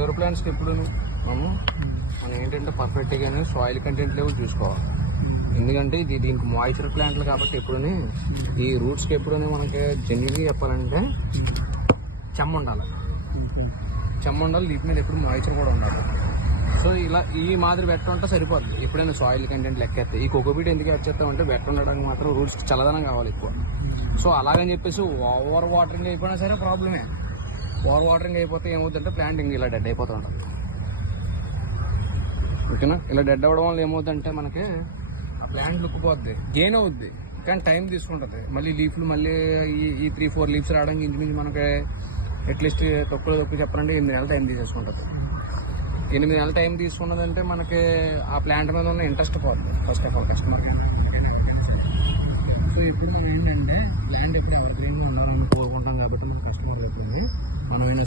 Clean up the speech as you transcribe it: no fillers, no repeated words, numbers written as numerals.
Indoor ప్లాంట్స్కి ఎప్పుడు మనం ఏంటంటే పర్ఫెక్ట్గానే సాయిల్ కంటెంట్ లెవెల్ చూసుకోవాలి. ఎందుకంటే దీనికి మాయిశ్చర్ ప్లాంట్లు కాబట్టి ఎప్పుడూనే ఈ రూట్స్కి ఎప్పుడూనే మనకి జెన్యున్గా చెప్పాలంటే చెమ్మ ఉండాలి. లీఫ్ మీద ఎప్పుడు మాయిశ్చర్ కూడా ఉండాలి. సో ఇలా ఈ మాదిరి వెట్ ఉంటే సరిపోద్ది. ఎప్పుడైనా సాయిల్ కంటెంట్ లెక్కేస్తే ఈ కోకోపీట్ ఎందుకు యాడ్ చేస్తామంటే వెట్ ఉండడానికి మాత్రం రూట్స్కి చల్లదనం కావాలి ఎక్కువ. సో అలాగని చెప్పేసి ఓవర్ వాటరింగ్ అయిపోయినా సరే ప్రాబ్లమే. ఓవర్ వాటరింగ్ అయిపోతే ఏమవుతుందంటే ప్లాంట్ ఇలా డెడ్ అయిపోతూ ఉంటుంది. ఓకేనా? ఇలా డెడ్ అవ్వడం వల్ల ఏమవుతుందంటే మనకి ఆ ప్లాంట్ లుక్ పోద్ది, గెయిన్ అవుద్ది, కానీ టైం తీసుకుంటుంది. మళ్ళీ లీఫ్లు మళ్ళీ ఈ 3-4 లీవ్స్ రావడానికి ఇంచుమించు మనకి అట్లీస్ట్ తక్కువ చెప్పాలంటే 8 నెలల టైం తీసేసుకుంటుంది. 8 నెలల టైం తీసుకున్నదంటే మనకి ఆ ప్లాంట్ మీద ఉన్న ఇంట్రెస్ట్ పోతుంది first of all customer. So ఇప్పుడు మనం ఏంటంటే ప్లాంట్ ఎప్పుడు ఎవరి గ్రీన్గా ఉండాలని కోరుకుంటాం కాబట్టి మన కస్టమర్ చెప్పింది మనం